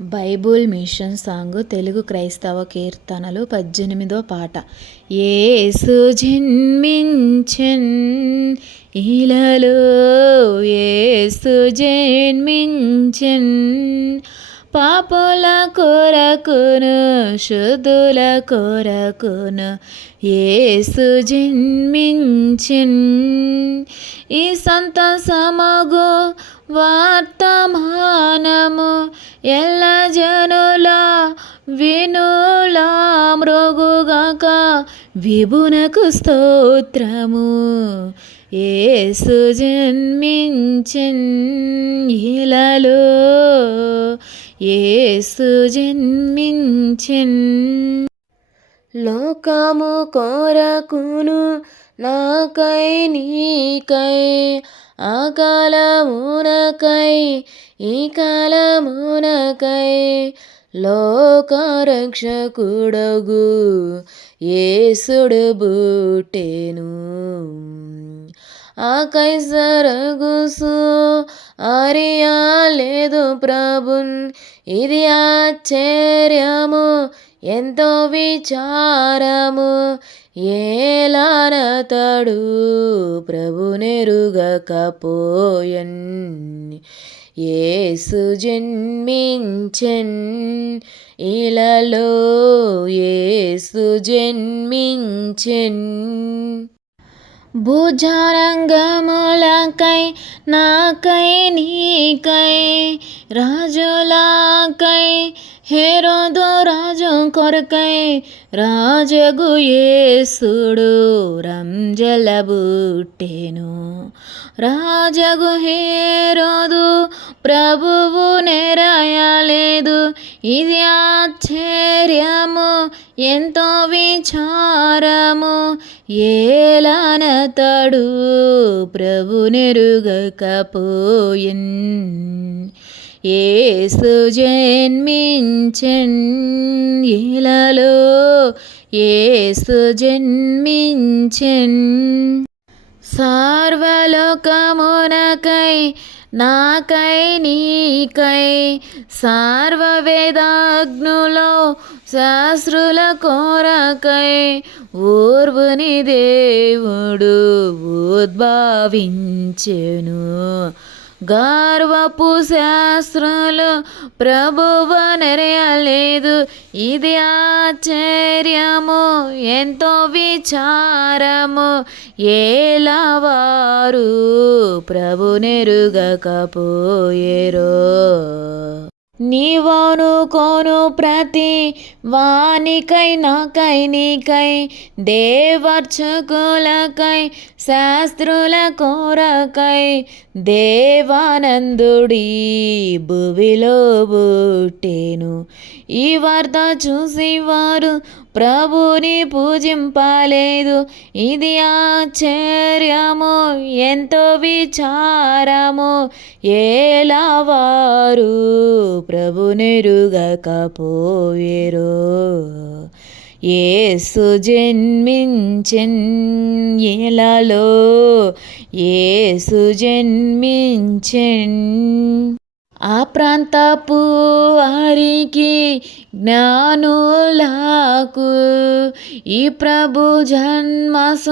Bible machine song Telugu క్రైస్తవ కీర్తనలు పద్దెనిమిదో పాట. ఏసు జన్మించన్ ఇలలో ఏసు జన్మించన్ పాపుల కొరకును శుద్ధుల కొరకును ఏసు జన్మించన్. ఈ సంతసమగు వర్తమానము ఎల్ల జనుల వినులా మృగుగాక విభునకు స్తోత్రము. ఏసు జన్మించిన్ ఇలలో ఏసు జన్మించిన్ లోకము కోరకును నాకై నీకై ఆ కాలమునకై ఈ కాలమునకై లోకరక్షకుడగు ఏసుడు బుట్టెను. ఆ కైసరగుసు ఆరియా లేదు ప్రభున్ ఇది ఆశ్చర్యము ఎంతో విచారము ఏలానతడు ప్రభునెరుగకపోయన్ ఏసు జన్మించన్ ఇలలో ఏసు జన్మించన్. భుజరంగములకై నాకై నీకై రాజులాకై హేరోదు రాజు కొరకై రాజగుయేసుడు రంజలబుట్టెను రాజగు హేరోదు ప్రభువు నెరయలేదు. ఇది ఆశ్చర్యము ఎంతో విచారము. ఏలానతడు ప్రభు నెరుగకపోయిన్ ఏసు జన్మించెన్ ఇలలో యేసు జన్మించెన్ సార్వలోకమునకై నాకై నీకై సార్వవేదాగ్నులో శాస్త్రుల కోరకై ఊర్వుని దేవుడు ఉద్భవించెను. గర్వపు శాస్త్రాలు ప్రభువ నెరయలేదు. ఇది ఆశ్చర్యము ఎంతో విచారము. ఏలవారు ప్రభు నెరుగకపోయేరో. నీవనుకోను ప్రతి వానికై నాకై నీకై దేవర్చకులకై శాస్త్రుల కోరకై దేవానందుడి భువిలో బుట్టేను ఈ వార్త చూసి వారు ప్రభుని పూజింపలేదు. ఇది ఆశ్చర్యము ఎంతో విచారము. ఎలా వారు ప్రభునిరుగకపోయేరు ఏసు జన్మించెన్ ఎలలో ఏసు జన్మించెన్ ఆ ప్రాంతపు వారికి జ్ఞానులకు. ఈ ప్రభు జన్మస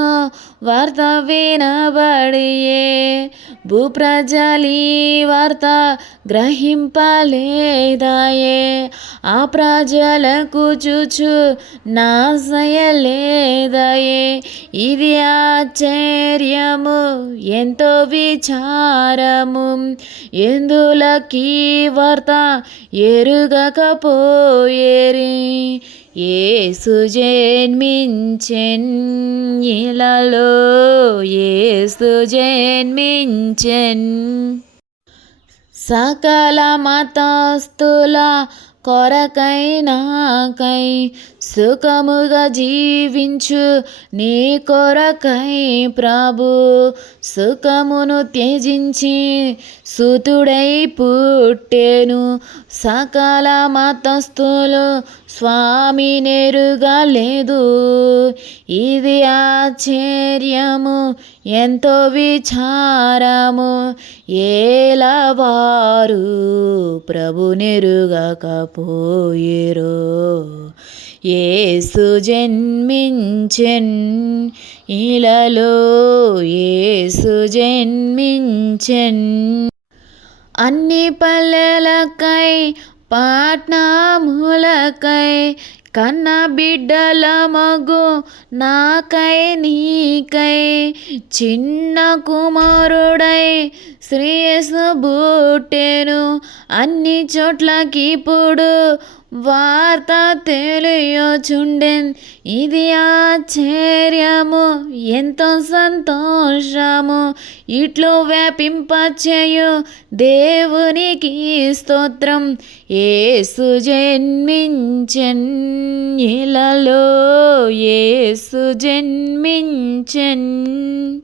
వార్త వినబడియే. భూప్రజలి వార్త గ్రహింపలేదాయే. ఆ ప్రజలకు చూచు నాశయలేదాయే. ఇది ఆశ్చర్యము ఎంతో విచారము. ఎందులకి వార్త ఎరుగకపోయేరి. యేసు జన్మించెన్ ఇలలో యేసు జన్మించెన్. సకల మతస్థుల కొరకై నాకై సుఖముగా జీవించు నీ కొరకై ప్రభు. సుఖమును త్యజించి సుతుడై పుట్టేను సకల మతస్థులు స్వామి నెరుగా లేదు. ఇది ఆశ్చర్యము ఎంతో విచారము ఏలవారు ప్రభు ఏసు జన్మించెన్ ఇలలో ఏసు జన్మించెన్ అన్ని పల్లెలకై పాట్నాములకై కన్న బిడ్డల మగు నాకై నీకై చిన్న కుమారుడై శ్రేయస్సు బుట్టెను అన్ని చోట్లకిప్పుడు వార్త తెలియచుండెన్. ఇది ఆశ్చర్యము ఎంతో సంతోషము. ఇట్లు వ్యాపింపచేయు దేవునికి స్తోత్రం. ఏసు జన్మించెన్ ఇలలో ఏసు జన్మించెన్.